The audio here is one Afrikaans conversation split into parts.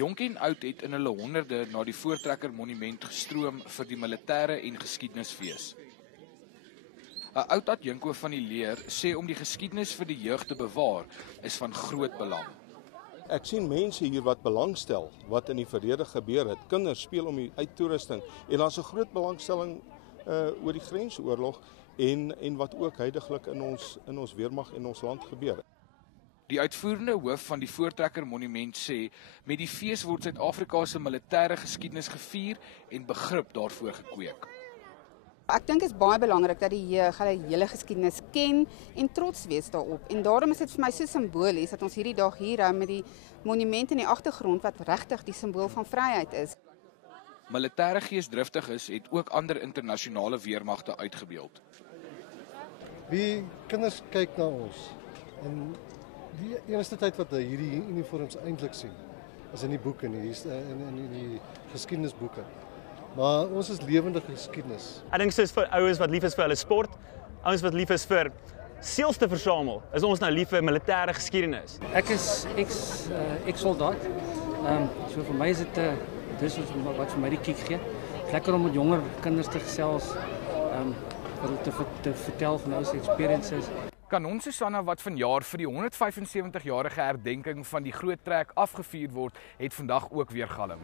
Jonk en oud het in hulle honderde na die Voortrekker Monument gestroom vir die militêre en geskiedenisfees. 'n Oud adjunko van die leer sê om die geskiedenis vir die jeug te bewaar is van groot belang. Ek sien mense hier wat belangstel wat in die verlede gebeur het. Kinders speel om die uittoerusting en daar's 'n groot belangstelling oor die grensoorlog en wat ook huidigelik in ons weermag en ons land gebeur. Die uitvoerende hoof van die Voortrekker Monument sê met die fees word Suid-Afrika se militêre geskiedenis gevier en begrip daarvoor gekweek. Ek dink dit is baie belangrik dat die jeug hulle hele geskiedenis ken en trots wees daarop. En daarom is dit vir my so simbolies dat ons hierdie dag hier hou met die monument in die agtergrond wat regtig die simbool van vryheid is. Militêre geesdriftiges het ook ander internasionale weermagte uitgebeeld. Die kinders kyk na ons en die enigste tyd wat hulle hierdie uniforms eintlik sien is in die boeke en in die geskiedenisboeke. Maar ons is lewende geskiedenis. Ek dink soos vir ouens wat lief is vir hulle sport, ouens wat lief is vir seels te versamel, is ons nou lief vir militêre geskiedenis. Ek is ex-soldaat. So vir my is dit dis wat vir my die kiek gee. Lekker om met jonger kinders te gesels, te vertel van ons experiences. Kanon Susanna wat vanjaar vir die 175-jarige herdenking van die Groot Trek afgevier word, het vandag ook weer galm.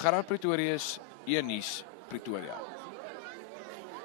Gerard Pretorius, E-nuus, Pretoria.